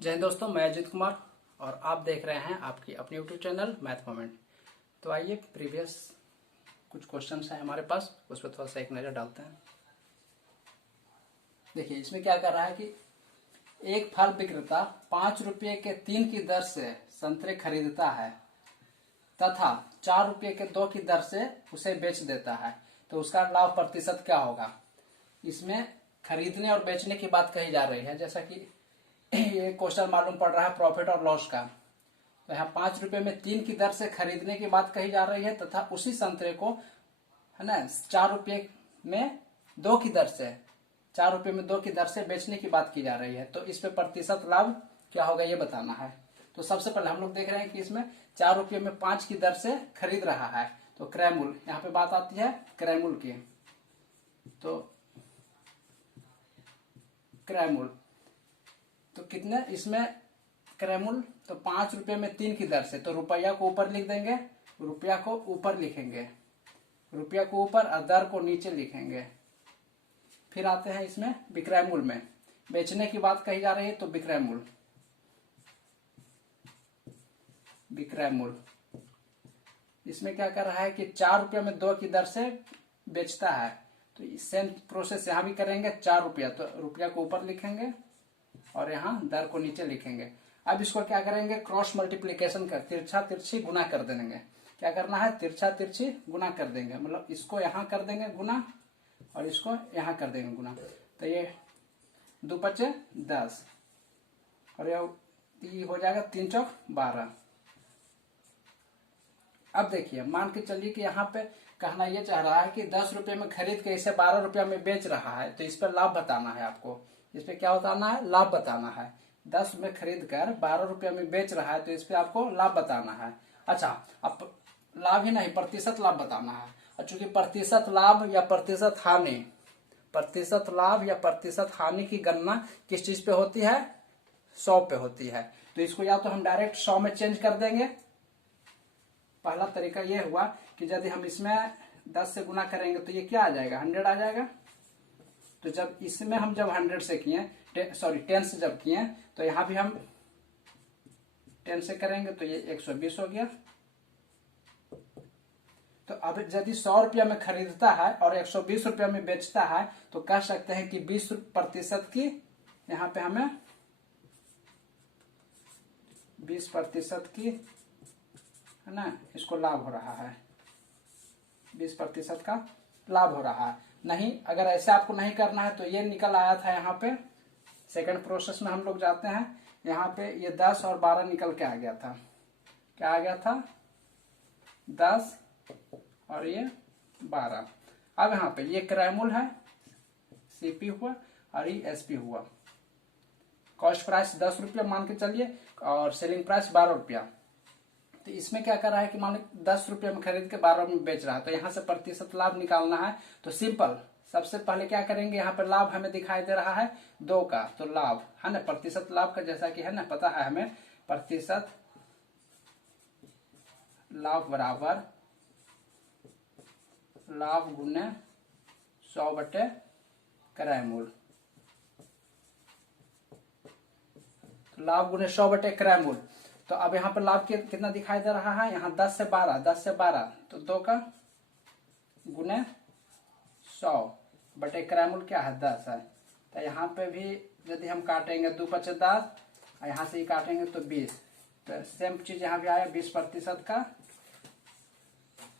जय हिंद दोस्तों, मैं अजित कुमार और आप देख रहे हैं आपकी अपनी यूट्यूब चैनल मैथ मोमेंट। तो आइए प्रीवियस कुछ क्वेश्चंस हैं हमारे पास, उस पर थोड़ा सा एक नज़र डालते हैं। देखिए इसमें क्या कर रहा है कि एक फल विक्रेता 5 रुपये के 3 की दर से संतरे खरीदता है तथा 4 रुपये के 2 की दर से उसे बेच देता है, तो उसका लाभ प्रतिशत क्या होगा। इसमें खरीदने और बेचने की बात कही जा रही है, जैसा कि ये क्वेश्चन मालूम पड़ रहा है प्रॉफिट और लॉस का। तो यहाँ 5 रुपये में 3 की दर से खरीदने की बात कही जा रही है तथा उसी संतरे को है ना 4 रुपये में 2 की दर से 4 रुपये में 2 की दर से बेचने की बात की जा रही है। तो इस पे प्रतिशत लाभ क्या होगा ये बताना है। तो सबसे पहले हम लोग देख रहे हैं कि इसमें 4 रुपये में 5 की दर से खरीद रहा है, तो क्रय मूल्य यहाँ पे बात आती है क्रय मूल्य की। तो क्रय मूल्य तो कितने इसमें क्रय मूल्य, तो 5 रुपये में 3 की दर से, तो रुपया को ऊपर लिख देंगे, रुपया को ऊपर लिखेंगे, रुपया को ऊपर और दर को नीचे लिखेंगे। फिर आते हैं इसमें विक्रय मूल्य में, बेचने की बात कही जा रही है तो विक्रय मूल्य, विक्रय मूल्य इसमें क्या कर रहा है कि 4 रुपये में 2 की दर से बेचता है, तो सेम प्रोसेस यहां भी करेंगे। 4 रुपया, तो रुपया को ऊपर लिखेंगे और यहाँ दर को नीचे लिखेंगे। अब इसको क्या करेंगे, क्रॉस मल्टीप्लीकेशन कर, तिरछा तिरछी गुना कर देंगे। क्या करना है, तिरछा तिरछी गुना कर देंगे, मतलब इसको यहाँ कर देंगे गुना और इसको यहाँ कर देंगे गुना। तो ये 2 पचे 10 और ये हो जाएगा 3 चौक 12। अब देखिए मान के चलिए कि यहाँ पे कहना ये चाह रहा है कि 10 रुपये में खरीद के इसे 12 रुपया में बेच रहा है, तो इस पर लाभ बताना है आपको। इस पे क्या बताना है, लाभ बताना है। 10 में खरीद कर 12 रुपया में बेच रहा है, तो इस पे आपको लाभ बताना है। अच्छा, अब लाभ ही नहीं प्रतिशत लाभ बताना है। और चूंकि प्रतिशत लाभ या प्रतिशत हानि, प्रतिशत लाभ या प्रतिशत हानि की गणना किस चीज पे होती है, 100 पे होती है। तो इसको या तो हम डायरेक्ट 100 में चेंज कर देंगे। पहला तरीका ये हुआ कि यदि हम इसमें 10 से गुना करेंगे तो ये क्या आ जाएगा, 100 आ जाएगा। तो जब इसमें हम जब 100 से किए, 10 से जब किए, तो यहां भी हम 10 से करेंगे तो ये 120 हो गया। तो अब यदि 100 रुपया में खरीदता है और 120 रुपया में बेचता है, तो कह सकते हैं कि 20% की यहां पे हमें 20% की है ना, इसको लाभ हो रहा है, 20% का लाभ हो रहा है। नहीं, अगर ऐसे आपको नहीं करना है तो ये निकल आया था यहाँ पे, सेकंड प्रोसेस में हम लोग जाते हैं, यहाँ पे ये 10 और 12 निकल के आ गया था। क्या आ गया था, 10 और ये 12। अब यहाँ पे ये क्रय मूल्य है, सीपी हुआ और ये एसपी हुआ। कॉस्ट प्राइस 10 रुपया मान के चलिए और सेलिंग प्राइस 12 रुपया। तो इसमें क्या कर रहा है कि मान लो 10 रुपये में खरीद के 12 में बेच रहा है, तो यहाँ से प्रतिशत लाभ निकालना है। तो सिंपल, सबसे पहले क्या करेंगे, यहाँ पर लाभ हमें दिखाई दे रहा है 2 का, तो लाभ है ना, प्रतिशत लाभ का जैसा कि है ना पता है हमें, प्रतिशत लाभ बराबर लाभ गुने 100 बटे क्रय मूल्य। तो लाभ गुने 100 बटे क्रय मूल्य। तो अब यहाँ पर लाभ कितना दिखाई दे रहा है, यहाँ 10 से 12, तो 2 का गुने 100 बटे क्रय मूल्य क्या है 10 है। तो यहाँ पे भी यदि हम काटेंगे 2 पचे 10 और यहाँ से ही काटेंगे तो 20, तो सेम चीज यहाँ भी आया 20% का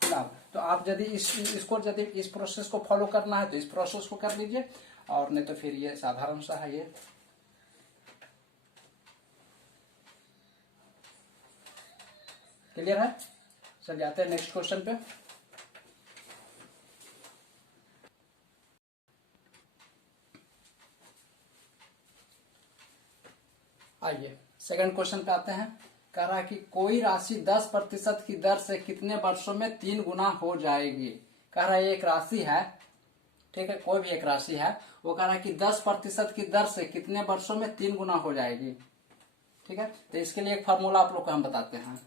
लाभ। तो आप यदि इसको यदि इस प्रोसेस को फॉलो करना है तो इस प्रोसेस को कर लीजिए, और नहीं तो फिर ये साधारण सा है। ये क्लियर है। चलिए आते हैं नेक्स्ट क्वेश्चन पे। आइए सेकंड क्वेश्चन पे आते हैं। कह रहा है कि कोई राशि 10% की दर से कितने वर्षों में 3 गुना हो जाएगी। कह रहा है एक राशि है, ठीक है, कोई भी एक राशि है, वो कह रहा है कि 10% की दर से कितने वर्षों में 3 गुना हो जाएगी। ठीक है, तो इसके लिए एक फार्मूला आप लोग को हम बताते हैं,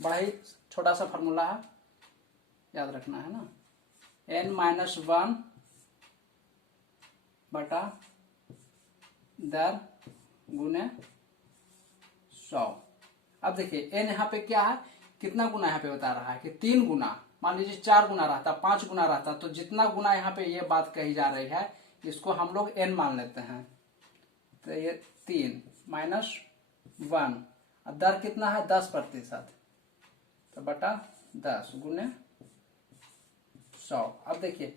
बड़ा ही छोटा सा फार्मूला है, याद रखना है ना। n-1 बटा दर गुने 100। अब देखिए n यहाँ पे क्या है, कितना गुना यहाँ पे बता रहा है कि 3 गुना। मान लीजिए 4 गुना रहता, 5 गुना रहता, तो जितना गुना यहाँ पे ये बात कही जा रही है इसको हम लोग n मान लेते हैं। तो ये 3 माइनस 1, दर कितना है 10%, तो बटा 10 गुने 100। अब देखिए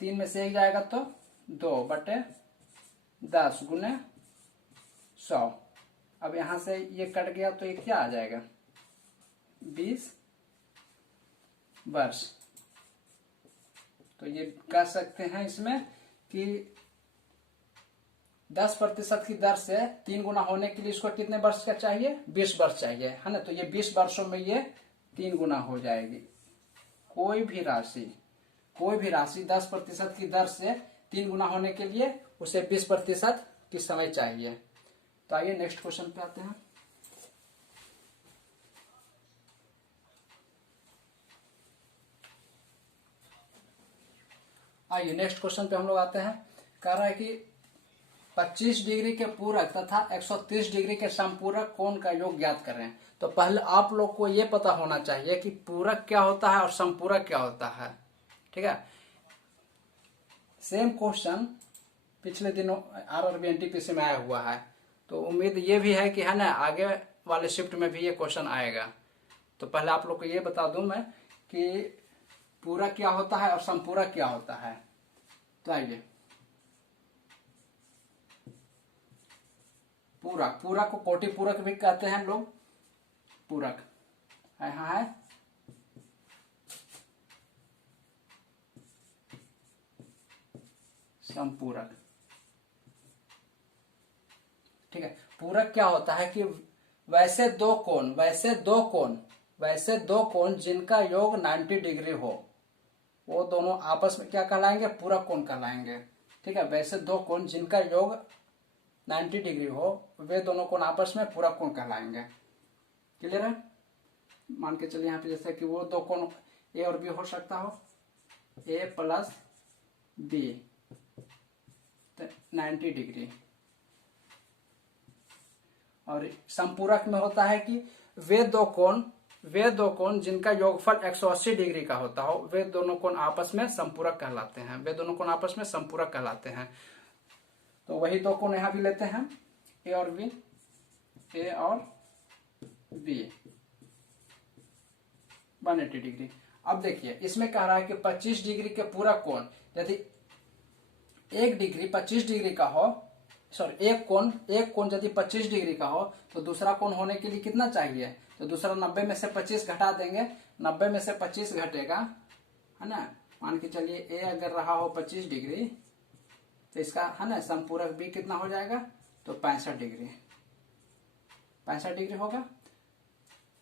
3 में से 1 जाएगा तो 2 बटे 10 गुने 100। अब यहां से ये कट गया तो ये क्या आ जाएगा 20 वर्ष। तो ये कह सकते हैं इसमें कि 10% की दर से 3 गुना होने के लिए इसको कितने वर्ष का चाहिए, 20 वर्ष चाहिए, है ना। तो ये 20 वर्षों में ये 3 गुना हो जाएगी। कोई भी राशि 10% की दर से 3 गुना होने के लिए उसे 20% की समय चाहिए। तो आइए नेक्स्ट क्वेश्चन पे आते हैं। आइए नेक्स्ट क्वेश्चन पे हम लोग आते हैं। कह रहा है कि 25 डिग्री के पूरक तथा 130 डिग्री के समपूरक कोण का योग ज्ञात करें। तो पहले आप लोग को यह पता होना चाहिए कि पूरक क्या होता है और समपूरक क्या होता है, ठीक है। सेम क्वेश्चन पिछले दिनों आरआरबी एनटीपीसी में आया हुआ है, तो उम्मीद ये भी है कि है ना आगे वाले शिफ्ट में भी ये क्वेश्चन आएगा। तो पहले आप लोग को ये बता दूं मैं कि पूरक क्या होता है और समपूरक क्या होता है। तो आइए, पूरक को कोटि पूरक भी कहते हैं लोग। पूरक यहाँ है समपूरक, ठीक है। पूरक क्या होता है कि वैसे दो कोण जिनका योग 90 डिग्री हो, वो दोनों आपस में क्या कहलाएंगे, पूरक कोण कहलाएंगे, ठीक है। वैसे दो कोण जिनका योग 90 डिग्री हो, वे दोनों कोण आपस में पूरक कोण कहलाएंगे। क्लियर है। मान के चलिए यहाँ पे जैसे कि वो दो कोण ए और बी हो सकता हो, ए प्लस बी 90 डिग्री। और संपूरक में होता है कि वे दो कोण जिनका योगफल 180 डिग्री का होता हो, वे दोनों कोण आपस में संपूरक कहलाते हैं। तो वही दो कोण यहां भी लेते हैं, ए और बी 180 डिग्री। अब देखिए इसमें कह रहा है कि 25 डिग्री के पूरक कोण, यदि एक डिग्री 25 डिग्री का हो, सॉरी एक कोण यदि 25 डिग्री का हो, तो दूसरा कोण होने के लिए कितना चाहिए, तो दूसरा 90 में से 25 घटा देंगे। 90 में से 25 घटेगा, है ना। मान के चलिए ए अगर रहा हो 25 डिग्री, तो इसका है ना संपूरक भी कितना हो जाएगा, तो 65 डिग्री होगा।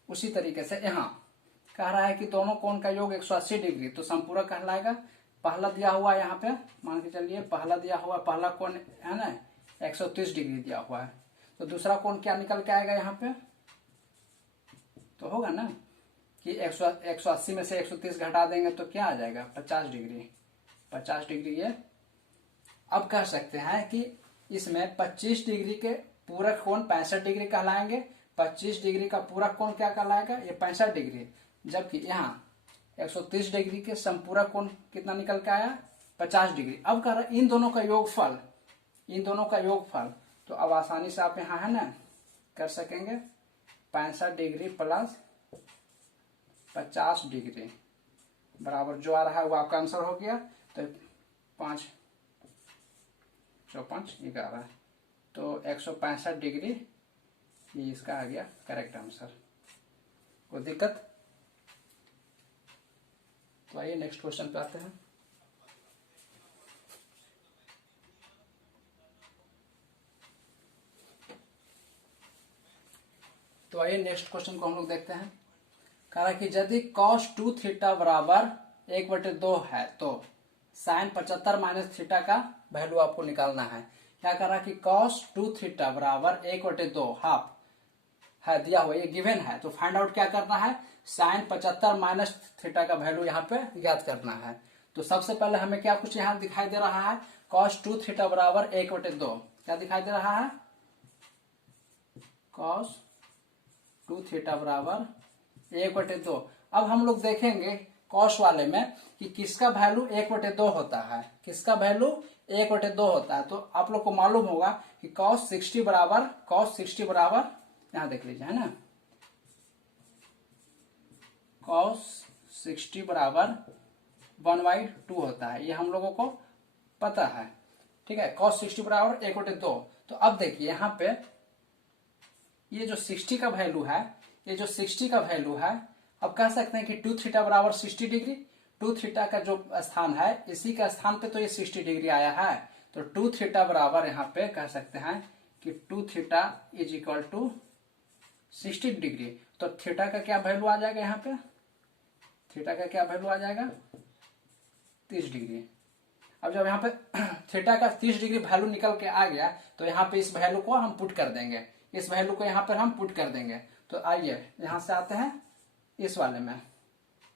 उसी तरीके से यहाँ कह रहा है कि दोनों कोण का योग 180 डिग्री, तो संपूरक कहलाएगा। पहला दिया हुआ यहाँ पे, मान के चलिए पहला कोण है ना 130 डिग्री दिया हुआ है, तो दूसरा कोण क्या निकल के आएगा यहाँ पे, तो होगा ना कि 180 में से 130 घटा देंगे तो क्या आ जाएगा 50 डिग्री ये। अब कह सकते हैं कि इसमें 25 डिग्री के पूरक कोण 65 डिग्री कहलाएंगे, 25 डिग्री का पूरक कोण क्या कहलाएगा, ये 65 डिग्री। जबकि यहाँ 130 डिग्री के संपूरक कोण कितना निकल के आया 50 डिग्री। अब कह रहा इन दोनों का योगफल, तो अब आसानी से आप यहाँ है ना कर सकेंगे, 65 डिग्री प्लस 50 डिग्री बराबर जो आ रहा है वो आपका आंसर हो गया। तो 5 5 11, तो 165 डिग्री ये इसका आ गया करेक्ट आंसर। कोई दिक्कत। तो आइए नेक्स्ट क्वेश्चन पे आते हैं। तो आइए नेक्स्ट क्वेश्चन को हम लोग देखते हैं। कह रहा है कि यदि cos 2 थीटा बराबर 1/2 है तो sin 75 माइनस थीटा का वैल्यू आपको निकालना है। क्या कह रहा है कि cos 2 थीटा बराबर 1/2 हाफ है दिया हुआ, ये गिवन है, तो फाइंड आउट क्या करना है, sin 75 माइनस थीटा का वैल्यू यहाँ पे ज्ञात करना है। तो सबसे पहले हमें क्या कुछ यहाँ दिखाई दे रहा है, cos 2 थीटा बराबर 1/2, क्या दिखाई दे रहा है, cos 2 थीटा बराबर 1/2। अब हम लोग देखेंगे कॉस वाले में कि किसका वैल्यू 1/2 होता है, किसका वैल्यू 1/2 होता है। तो आप लोग को मालूम होगा कि cos 60 बराबर यहां देख लीजिए, है ना, cos 60 बराबर 1/2 होता है, ये हम लोगों को पता है। ठीक है, cos 60 बराबर 1/2। तो अब देखिए यहाँ पे ये जो 60 का वैल्यू है, ये जो 60 का वैल्यू है, अब कह सकते हैं कि 2 थीटा बराबर 60 डिग्री। 2 थीटा का जो स्थान है, इसी का स्थान पे तो ये 60 डिग्री आया है। तो 2 थीटा बराबर यहाँ पे कह सकते हैं कि 2 theta is equal to 60 degree. तो थीटा का क्या वैल्यू आ जाएगा यहाँ पे, थीटा का क्या वैल्यू आ जाएगा 30 डिग्री। अब जब यहाँ पे थीटा का 30 डिग्री वैल्यू निकल के आ गया, तो यहाँ पे इस वैल्यू को हम पुट कर देंगे, इस वैल्यू को यहाँ पर हम पुट कर देंगे। तो आइए यहां से आते हैं इस वाले में,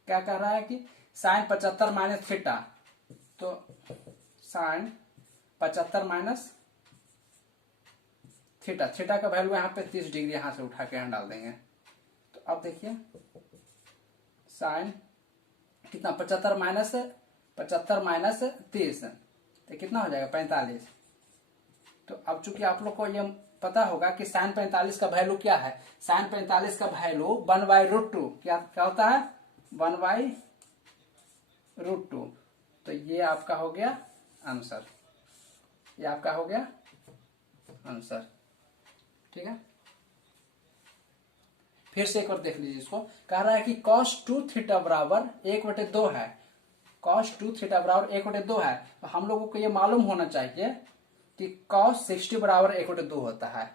क्या कह रहा है कि साइन 75 माइनस थीटा, तो साइन 75 माइनस थीटा, थीटा का वैल्यू यहाँ पे 30 डिग्री यहां से उठा के यहाँ डाल देंगे। तो अब देखिए साइन कितना 75 माइनस 30, तो कितना हो जाएगा 45। तो अब चूंकि आप लोग को ये पता होगा कि साइन 45 का वैल्यू क्या है, साइन 45 का वैल्यू 1/√2 क्या होता है 1/√2। तो ये आपका हो गया आंसर, ये आपका हो गया आंसर। ठीक है, फिर से एक बार देख लीजिए इसको, कह रहा है कि cos 2 थीटा बराबर 1/2 है, cos 2 थीटा बराबर 1/2 है। तो हम लोगों को ये मालूम होना चाहिए कि cos 60 बराबर 1/2 होता है।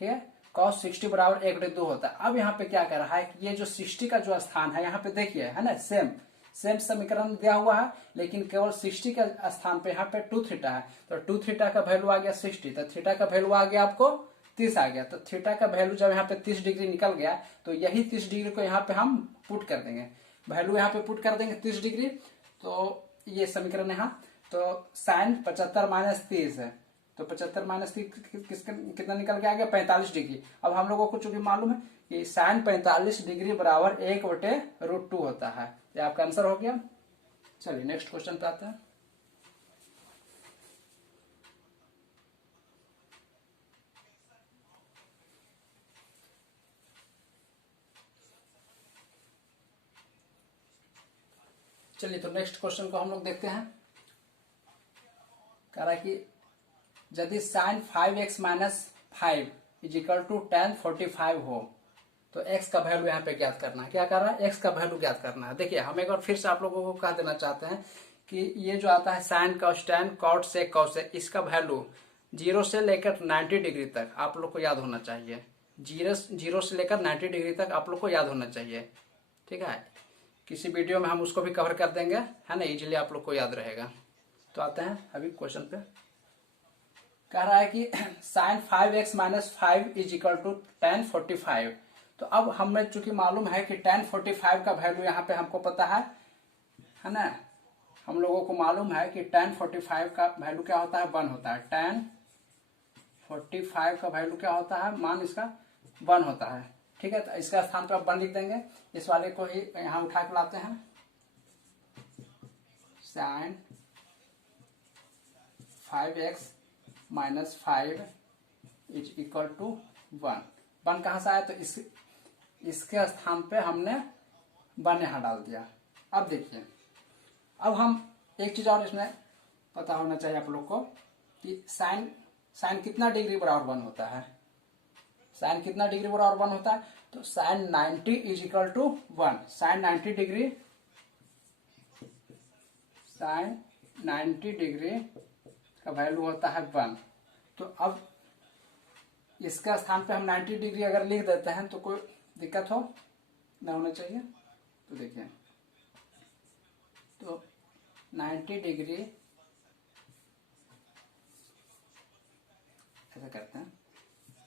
ठीक है, cos 60 बराबर 1/2 होता है। अब यहाँ पे क्या कर रहा है कि ये जो 60 का जो स्थान है यहाँ पे देखिए, है ना, सेम समीकरण दिया हुआ है, लेकिन केवल 60 के स्थान पे यहाँ पे 2 थीटा है। तो 2 थीटा का वैल्यू आ गया 60, तो थीटा का वैल्यू आ गया आपको 30 आ गया। तो थीटा का वैल्यू जब यहाँ पे 30 डिग्री निकल गया, तो यही 30 डिग्री को यहाँ पे हम पुट कर देंगे, वैल्यू यहाँ पे पुट कर देंगे 30 डिग्री। तो ये समीकरण यहाँ, तो साइन 75 माइनस 30 है, तो 75 माइनस 30 कितना निकल के आ गया 45 डिग्री। अब हम लोगों को चूंकि मालूम है कि साइन 45 डिग्री बराबर 1/√2 होता है, ये आपका आंसर हो गया। चलिए नेक्स्ट क्वेश्चन पे आते हैं। चलिए तो नेक्स्ट क्वेश्चन को हम लोग देखते हैं। कह रहा है कि यदि sine 5x minus 5 is equal to tan 45 हो, तो x का वैल्यू यहाँ पे ज्ञात करना है। क्या कर रहा है, x का वैल्यू ज्ञात करना है। देखिए हम एक बार फिर से आप लोगों को कह देना चाहते हैं कि ये जो आता है sine cos tan cot sec cos sec, इसका वैल्यू 0 से लेकर 90 डिग्री तक आप लोग को याद होना चाहिए। 0 से लेकर 90 डिग्री तक आप लोग को याद होना चाहिए। ठीक है, किसी वीडियो में हम उसको भी कवर कर देंगे, है ना, इजीली आप लोग को याद रहेगा। तो आते हैं अभी क्वेश्चन पे। कह रहा है कि sine 5x minus 5 is equal to tan 45। तो अब हमें चूंकि मालूम है कि tan 45 का वैल्यू यहाँ पे हमको पता है ना, हम लोगों को मालूम है कि tan 45 का वैल्यू क्या होता है 1 होता है। tan 45 का वैल्यू क्या होता है, मान इसका 1 होता है। ठीक है, तो इसका स्थान पर आप 1 लिख देंगे, इस वाले को ही यहाँ उठा के लाते हैं, sine 5x minus 5 is equal to 1। 1 कहां से आया, तो इसके स्थान पे हमने 1 यहां डाल दिया। अब देखिए, अब हम एक चीज और इसमें पता होना चाहिए आप लोग को कि साइन कितना डिग्री बराबर 1 होता है, साइन कितना डिग्री बराबर 1 होता है, तो sine 90 is equal to 1। Sine 90 degree, sine 90 degree का वैल्यू होता है 1। तो अब इसका स्थान पे हम 90 डिग्री अगर लिख देते हैं तो कोई दिक्कत हो ना होना चाहिए। तो देखिए, तो 90 डिग्री ऐसा करते हैं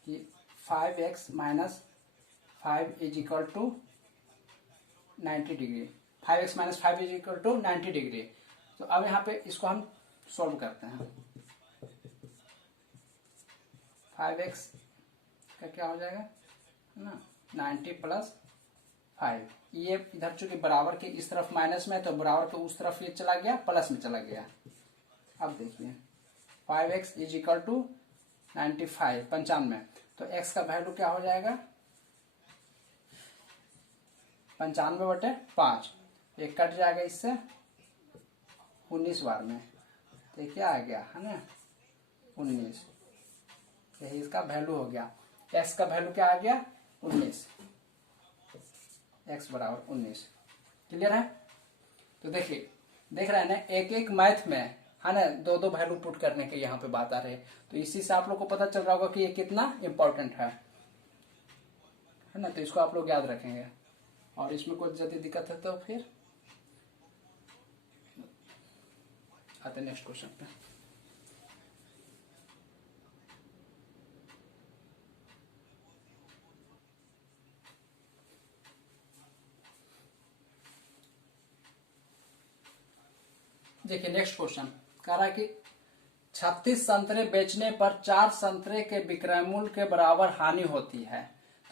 कि 5x minus 5 is equal to 90 degree, 5x minus 5 is equal to 90 degree. तो अब यहाँ पे इसको हम सॉल्व करते हैं। 5x का क्या हो जाएगा ना, 90 प्लस 5। ये इधर चूंकि बराबर के इस तरफ माइनस में है तो बराबर के उस तरफ ये चला गया, प्लस में चला गया। अब देखिए 5x इज इक्वल टू 95 95। तो x का वैल्यू क्या हो जाएगा 95/5। एक कट जाएगा इससे 19 बार में, तो क्या आ गया है ना 19। यही इसका वैल्यू हो गया। x का वैल्यू क्या आ गया 19, x बराबर 19। क्लियर है। तो देखिए देख रहे हैं ना, एक एक मैथ में है ना दो दो वैल्यू पुट करने के यहाँ पे बात आ रही है। तो इसी से आप लोग को पता चल रहा होगा कि ये कितना इंपॉर्टेंट है ना। तो इसको आप लोग याद रखेंगे, और इसमें कुछ यदि दिक्कत है तो फिर आते नेक्स्ट क्वेश्चन पे। देखिए नेक्स्ट क्वेश्चन कह रहा है कि 36 संतरे बेचने पर 4 संतरे के विक्रय मूल्य के बराबर हानि होती है,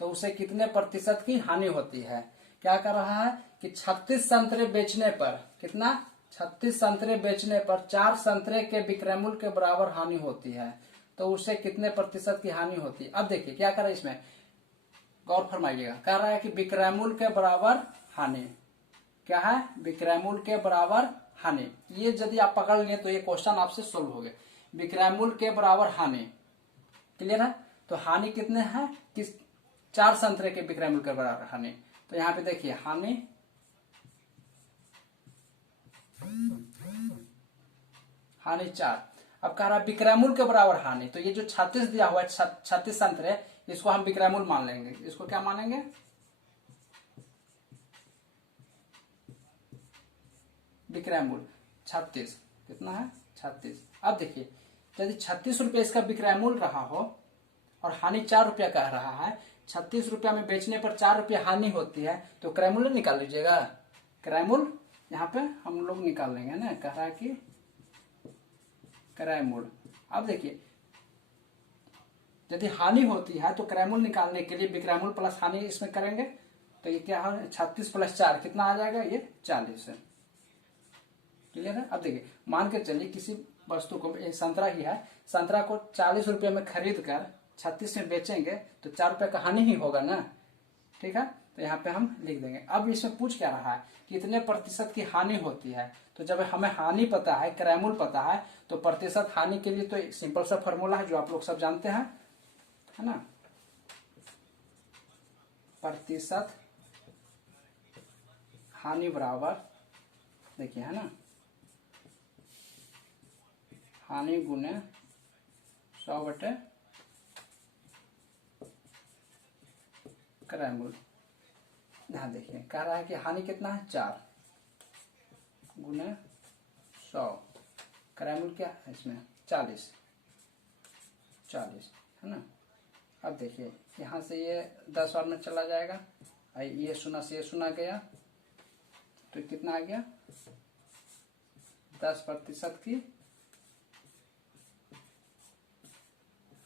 तो उसे कितने प्रतिशत की हानि होती है। क्या कर रहा है कि 36 संतरे बेचने पर कितना 36 संतरे बेचने पर 4 संतरे के विक्रय मूल्य के बराबर हानि होती है, तो उसे कितने प्रतिशत की हानि होती है। अब देखिए क्या कर रहा है, इसमें गौर फरमाइएगा। कह रहा है कि विक्रय मूल्य के बराबर हानि क्या है, विक्रय मूल्य के बराबर हानि। ये यदि आप पकड़ लिए तो ये क्वेश्चन आपसे सोल्व हो गए। विक्रय मूल्य के बराबर हानि, क्लियर है। तो हानि कितने हैं कि 4 संतरे के विक्रय मूल्य के बराबर हानि। तो यहाँ पे देखिए हानि हानि 4। अब कह रहा है विक्रय मूल्य के बराबर हानि, तो ये जो 36 दिया हुआ है 36 संतरे, इसको हम विक्रय मूल्य मान लेंगे। इसको क्या मानेंगे विक्रय मूल्य 36 कितना है 36। अब देखिए यदि 36 रुपये इसका विक्रय मूल्य रहा हो और हानि 4 रुपया कह रहा है, 36 रुपया में बेचने पर 4 रुपया हानि होती है, तो क्रय मूल्य निकाल लीजिएगा। क्रय मूल्य यहाँ पे हम लोग निकाल लेंगे ना, कह रहा है कि क्रय मूल्य। अब देखिए यदि हानि होती है तो क्रय मूल्य निकालने के लिए विक्रय मूल्य प्लस हानि इसमें करेंगे, तो ये क्या है 36 प्लस 4 कितना आ जाएगा, ये 40 है। क्लियर है। अब देखिए मान के चलिए किसी वस्तु को, संतरा ही है, संतरा को 40 रुपये में खरीद कर 36 में बेचेंगे तो 4 रुपये का हानि ही होगा ना। ठीक है, तो यहाँ पे हम लिख देंगे। अब इसमें पूछ क्या रहा है कितने प्रतिशत की हानि होती है। तो जब हमें हानि पता है, क्रय मूल्य पता है, तो प्रतिशत हानि के लिए तो एक सिंपल सा फॉर्मूला है जो आप लोग सब जानते हैं, है ना। प्रतिशत हानि बराबर देखिए है ना, हानि गुने 100/, क्रय मूल्य। यहाँ देखिए कह रहा है कि हानि कितना है 4 गुने 100, क्रय मूल्य क्या है इसमें 40 है ना। अब देखिए यहाँ से ये 10 बार में चला जाएगा, ये 0 से ये 0 गया, तो कितना आ गया 10% की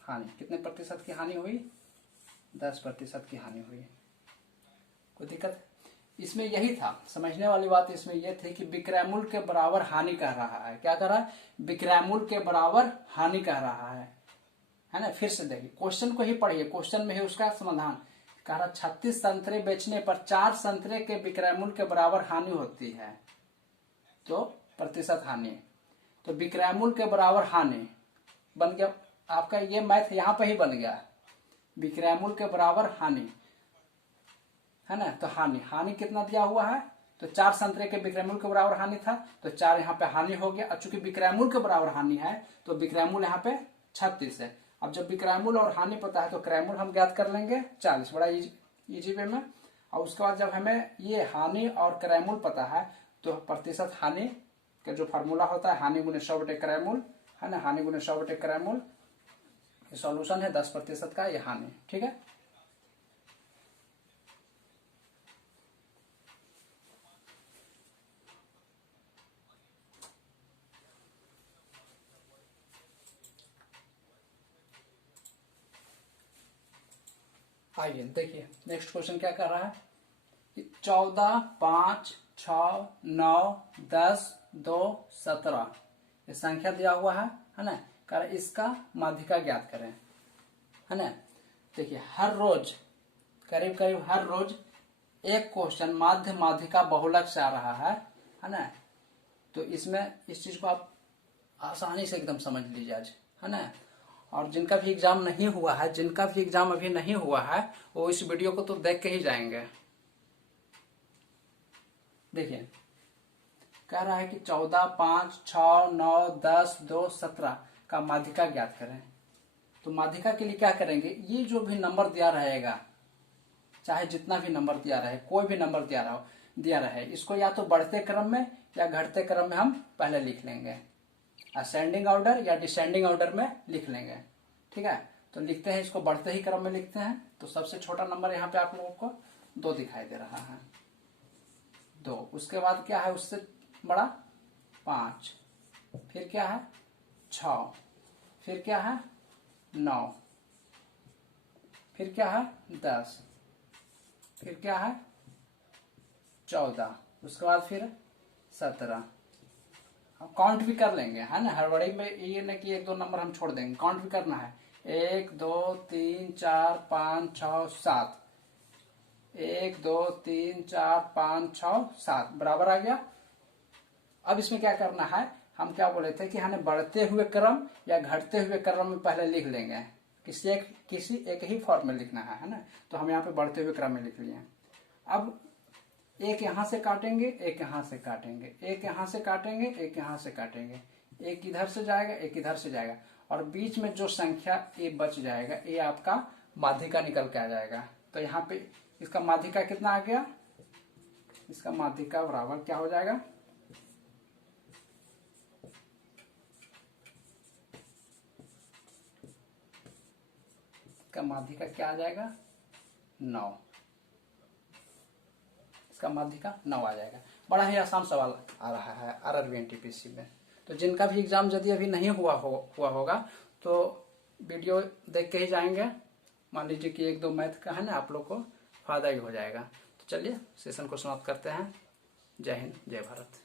हानि। कितने प्रतिशत की हानि हुई 10% की हानि हुई। कोई दिक्कत इसमें यही था, समझने वाली बात इसमें यह थी कि विक्रय मूल्य के बराबर हानि कह रहा है। क्या कह रहा है विक्रय मूल्य के बराबर हानि कह रहा है ना। फिर से देखिए क्वेश्चन को ही पढ़िए, क्वेश्चन में ही उसका समाधान कह रहा 36 संतरे बेचने पर 4 संतरे के विक्रय मूल्य के बराबर हानि होती है, तो प्रतिशत हानि। तो विक्रय मूल्य के बराबर हानि बन गया आपका, ये मैथ यहाँ पे ही बन गया। विक्रय मूल्य के बराबर हानि है ना। तो हानि कितना दिया हुआ है, तो 4 संतरे के विक्रय मूल्य के बराबर हानि था, तो 4 यहाँ पे हानि हो गया। अब चूंकि विक्रय मूल्य के बराबर हानि है तो विक्रय मूल्य यहाँ पे 36 है। अब जब विक्रय मूल्य और हानि पता है तो क्रय मूल्य हम ज्ञात कर लेंगे 40, बड़ा इजी वे में। और उसके बाद जब हमें ये हानि और क्रय मूल्य पता है तो प्रतिशत हानि का जो फॉर्मूला होता है हानि गुने 100/, क्रय मूल्य है ना, हानि गुने 100/, क्रय मूल्य। सॉल्यूशन है 10% का ये हानि। ठीक है, आइए देखिए नेक्स्ट क्वेश्चन क्या कर रहा है। 14, 5, 6, 9, 10, 2, 17 ये संख्या दिया हुआ है ना। कर इसका माध्यिका ज्ञात करें, है ना। देखिए हर रोज करीब करीब हर रोज एक क्वेश्चन माध्य माध्यिका बहुलक से आ रहा है ना। तो इसमें इस चीज को आप आसानी से एकदम समझ लीजिए आज, है ना। और जिनका भी एग्जाम नहीं हुआ है, जिनका भी एग्जाम अभी नहीं हुआ है, वो इस वीडियो को तो देख के ही जाएंगे। देखिए कह रहा है कि 14, 5, 6, 9, 10, 2, 17 का माध्यिका ज्ञात करें। तो माध्यिका के लिए क्या करेंगे, ये जो भी नंबर दिया रहेगा, चाहे जितना भी नंबर दिया रहे, कोई भी नंबर दिया रहे, इसको या तो बढ़ते क्रम में या घटते क्रम में हम पहले लिख लेंगे। असेंडिंग ऑर्डर या डिसेंडिंग ऑर्डर में लिख लेंगे, ठीक है। तो लिखते हैं, इसको बढ़ते ही क्रम में लिखते हैं। तो सबसे छोटा नंबर यहाँ पे आप लोगों को 2 दिखाई दे रहा है, 2। उसके बाद क्या है उससे बड़ा 5, फिर क्या है 6, फिर क्या है 9, फिर क्या है 10, फिर क्या है 14, उसके बाद फिर 17। हम काउंट भी कर लेंगे, है ना। हड़बड़ी में ये ना कि 1-2 नंबर हम छोड़ देंगे, काउंट भी करना है। 1, 2, 3, 4, 5, 6, 7। 1, 2, 3, 4, 5, 6, 7 बराबर आ गया। अब इसमें क्या करना है, हम क्या बोले थे कि हमें बढ़ते हुए क्रम या घटते हुए क्रम में पहले लिख लेंगे। किसी एक ही फॉर्म में लिखना है ना। तो हम यहाँ पे बढ़ते हुए क्रम में लिख लिए। अब एक यहां से काटेंगे, एक यहां से काटेंगे, एक यहां से काटेंगे, एक यहां से काटेंगे, एक इधर से जाएगा, एक इधर से जाएगा, और बीच में जो संख्या ए बच जाएगा, ये आपका माध्यिका निकल के आ जाएगा। तो यहाँ पे इसका माध्यिका कितना आ गया, इसका माध्यिका बराबर क्या हो जाएगा, इसका माध्यिका क्या आ जाएगा 9। इसका माध्यिका 9 आ जाएगा। बड़ा ही आसान सवाल आ रहा है आरआरबी एनटीपीसी में। तो जिनका भी एग्जाम यदि अभी नहीं हुआ होगा तो वीडियो देख के ही जाएंगे। मान लीजिए कि 1-2 मैथ का है ना, आप लोग को फायदा ही हो जाएगा। तो चलिए सेशन को समाप्त करते हैं। जय हिंद, जय भारत।